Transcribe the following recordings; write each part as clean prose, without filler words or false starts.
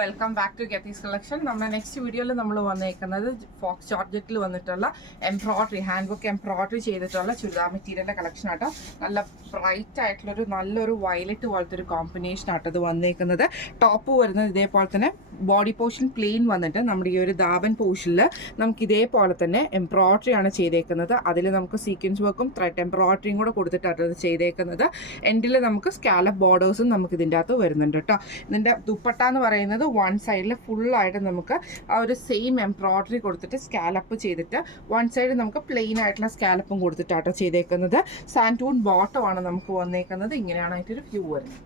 Welcome back to ഗെത്തീസ് collection. നമ്മുടെ next വീഡിയോയിൽ നമ്മൾ വന്നേക്കുന്നത് ഫോക്സ് ജോർജറ്റിൽ വന്നിട്ടുള്ള എംബ്രോയിഡറി ഹാൻഡ് വർക്ക് എംബ്രോയിഡറി ചെയ്തിട്ടുള്ള ചുരിദാർ മെറ്റീരിയലിൻ്റെ കളക്ഷൻ ആട്ടോ. നല്ല ബ്രൈറ്റ് ആയിട്ടുള്ളൊരു നല്ലൊരു വയലറ്റ് പോലത്തെ ഒരു കോമ്പിനേഷൻ ആട്ടോ ഇത് വന്നേക്കുന്നത്. ടോപ്പ് വരുന്നത് ഇതേപോലെ തന്നെ ബോഡി പോർഷൻ പ്ലെയിൻ വന്നിട്ട് നമ്മുടെ ഈ ഒരു ദാബൻ പോർഷനിൽ നമുക്ക് ഇതേപോലെ തന്നെ എംബ്രോയിഡറി ആണ് ചെയ്തേക്കുന്നത്. അതിൽ നമുക്ക് സീക്വൻസ് വർക്കും ത്രെഡ് എംബ്രോയിഡറിയും കൂടെ കൊടുത്തിട്ടാണ് ഇത് ചെയ്തേക്കുന്നത്. എൻഡിൽ നമുക്ക് സ്കാലപ്പ് ബോർഡേഴ്സും നമുക്ക് ഇതിൻ്റെ അകത്ത് വരുന്നുണ്ട് കേട്ടോ. ഇതിൻ്റെ ദുപ്പട്ട എന്ന് പറയുന്നത് വൺ സൈഡിൽ ഫുള്ളായിട്ട് നമുക്ക് ആ ഒരു സെയിം എംബ്രോയിഡറി കൊടുത്തിട്ട് സ്കാലപ്പ് ചെയ്തിട്ട് വൺ സൈഡ് നമുക്ക് പ്ലെയിൻ ആയിട്ടുള്ള സ്കാലപ്പും കൊടുത്തിട്ടാട്ടോ ചെയ്തേക്കുന്നത്. സാൻഡൂൺ ബോട്ടമാണ് നമുക്ക് വന്നേക്കുന്നത്. ഇങ്ങനെയാണ് അതിൻ്റെ ഒരു വ്യൂ വരുന്നത്.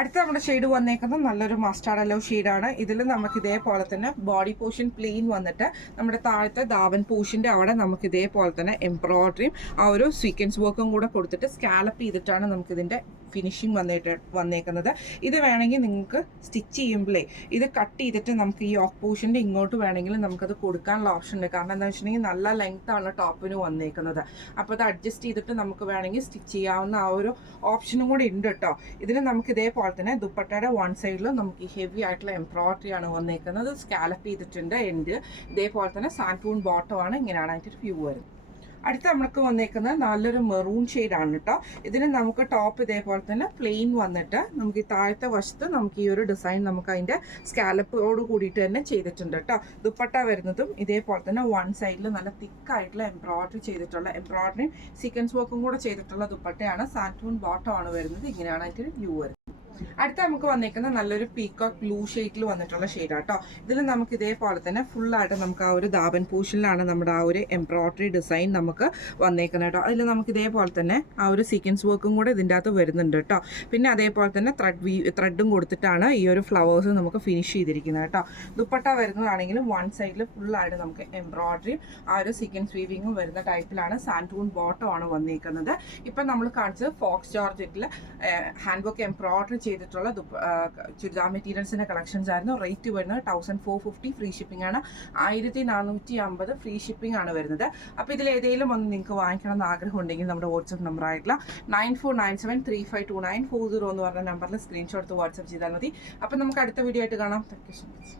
അടുത്ത നമ്മുടെ ഷെയ്ഡ് വന്നേക്കുന്നത് നല്ലൊരു മസ്റ്റാർഡ് യെല്ലോ ഷെയ്ഡാണ്. ഇതിൽ നമുക്ക് ഇതേപോലെ തന്നെ ബോഡി പോർഷൻ പ്ലെയിൻ വന്നിട്ട് നമ്മുടെ താഴത്തെ ദാവൻ പോർഷൻ്റെ അവിടെ നമുക്ക് ഇതേപോലെ തന്നെ എംബ്രോയിഡറിയും ആ ഒരു സീക്വൻസ് വർക്കും കൂടെ കൊടുത്തിട്ട് സ്കാലപ്പ് ചെയ്തിട്ടാണ് നമുക്കിതിൻ്റെ ഫിനിഷിങ് വന്നേക്കുന്നത്. ഇത് വേണമെങ്കിൽ നിങ്ങൾക്ക് സ്റ്റിച്ച് ചെയ്യുമ്പോഴേ ഇത് കട്ട് ചെയ്തിട്ട് നമുക്ക് ഈ ഓഫ് പോർഷൻ്റെ ഇങ്ങോട്ട് വേണമെങ്കിൽ നമുക്കത് കൊടുക്കാനുള്ള ഓപ്ഷൻ ഉണ്ട്. കാരണം എന്താണെന്ന് വെച്ചിട്ടുണ്ടെങ്കിൽ നല്ല ലെങ്ത് ആണ് ടോപ്പിന് വന്നേക്കുന്നത്. അപ്പോൾ അത് അഡ്ജസ്റ്റ് ചെയ്തിട്ട് നമുക്ക് വേണമെങ്കിൽ സ്റ്റിച്ച് ചെയ്യാവുന്ന ആ ഒരു ഓപ്ഷനും കൂടി ഉണ്ട് കേട്ടോ. ഇതിന് നമുക്ക് ഇതേപോലെ തന്നെ ദുപ്പട്ടയുടെ വൺ സൈഡിലും നമുക്ക് ഈ ഹെവി ആയിട്ടുള്ള എംബ്രോയിഡറി ആണ് വന്നേക്കുന്നത്. സ്കാലപ്പ് ചെയ്തിട്ടുണ്ട് എൻഡ്. ഇതേപോലെ തന്നെ സാൻഡൂൺ ബോട്ടം ആണ്. ഇങ്ങനെയാണ് അതിൻ്റെ ഒരു വ്യൂ വരുന്നത്. അടുത്ത നമുക്ക് വന്നേക്കുന്നത് നല്ലൊരു മെറൂൺ ഷെയ്ഡാണ് കേട്ടോ. ഇതിന് നമുക്ക് ടോപ്പ് ഇതേപോലെ തന്നെ പ്ലെയിൻ വന്നിട്ട് നമുക്ക് ഈ താഴത്തെ വശത്ത് നമുക്ക് ഈ ഒരു ഡിസൈൻ നമുക്ക് അതിൻ്റെ സ്കാലപ്പോട് കൂടിയിട്ട് തന്നെ ചെയ്തിട്ടുണ്ട് കേട്ടോ. ദുപ്പട്ട വരുന്നതും ഇതേപോലെ തന്നെ വൺ സൈഡിൽ നല്ല തിക്കായിട്ടുള്ള എംബ്രോയിഡറി ചെയ്തിട്ടുള്ള എംബ്രോയിഡറിയും സീക്വൻസ് വർക്കും കൂടെ ചെയ്തിട്ടുള്ള ദുപ്പട്ടയാണ്. സാൻഡൂൺ ബോട്ടം ആണ് വരുന്നത്. ഇങ്ങനെയാണ് അതിൻ്റെ ഒരു വ്യൂ വരുന്നത്. അടുത്ത നമുക്ക് വന്നേക്കുന്നത് നല്ലൊരു പീക്കോക്ക് ബ്ലൂ ഷെയ്ഡിൽ വന്നിട്ടുള്ള ഷെയ്ഡാട്ടോ. ഇതിൽ നമുക്ക് ഇതേപോലെ തന്നെ ഫുള്ളായിട്ട് നമുക്ക് ആ ഒരു ദാബൻ പോർഷനിലാണ് നമ്മുടെ ആ ഒരു എംബ്രോയിഡറി ഡിസൈൻ നമുക്ക് വന്നേക്കുന്നത് കേട്ടോ. അതിൽ നമുക്ക് ഇതേപോലെ തന്നെ ആ ഒരു സീക്വൻസ് വർക്കും കൂടെ ഇതിൻ്റെ അകത്ത് വരുന്നുണ്ട് കേട്ടോ. പിന്നെ അതേപോലെ തന്നെ ത്രെഡും കൊടുത്തിട്ടാണ് ഈ ഒരു ഫ്ലവേഴ്സ് നമുക്ക് ഫിനിഷ് ചെയ്തിരിക്കുന്നത് കേട്ടോ. ദുപ്പട്ട വരുന്നതാണെങ്കിലും വൺ സൈഡിൽ ഫുള്ളായിട്ട് നമുക്ക് എംബ്രോയിഡറിയും ആ ഒരു സീക്വൻസ് വീവിങ്ങും വരുന്ന ടൈപ്പിലാണ്. സാൻഡൂൺ ബോട്ടം ആണ് വന്നേക്കുന്നത്. ഇപ്പം നമ്മൾ കാണിച്ചത് ഫോക്സ് ജോർജറ്റിൽ ഹാൻഡ് വർക്ക് എംബ്രോയിഡറി ചെയ്തിട്ടുള്ള ചുരിദാർ മെറ്റീരിയൽസിന്റെ കളക്ഷൻസ് ആയിരുന്നു. റേറ്റ് വരുന്നത് 1450 ഫ്രീ ഷിപ്പിംഗ് ആണ്. 1450 ഫ്രീ ഷിപ്പിംഗ് ആണ് വരുന്നത്. അപ്പോൾ ഇതിൽ ഏതെങ്കിലും ഒന്ന് നിങ്ങൾക്ക് വാങ്ങിക്കണം എന്ന് ആഗ്രഹം ഉണ്ടെങ്കിൽ നമ്മുടെ വാട്സ്ആപ്പ് നമ്പർ ആയിട്ടുള്ള 9497352940 എന്ന് പറഞ്ഞ നമ്പറിൽ സ്ക്രീൻഷോട്ട് വാട്സ്ആപ്പ് ചെയ്താൽ മതി. അപ്പോൾ നമുക്ക് അടുത്ത വീഡിയോ ആയിട്ട് കാണാം. Thank you so much.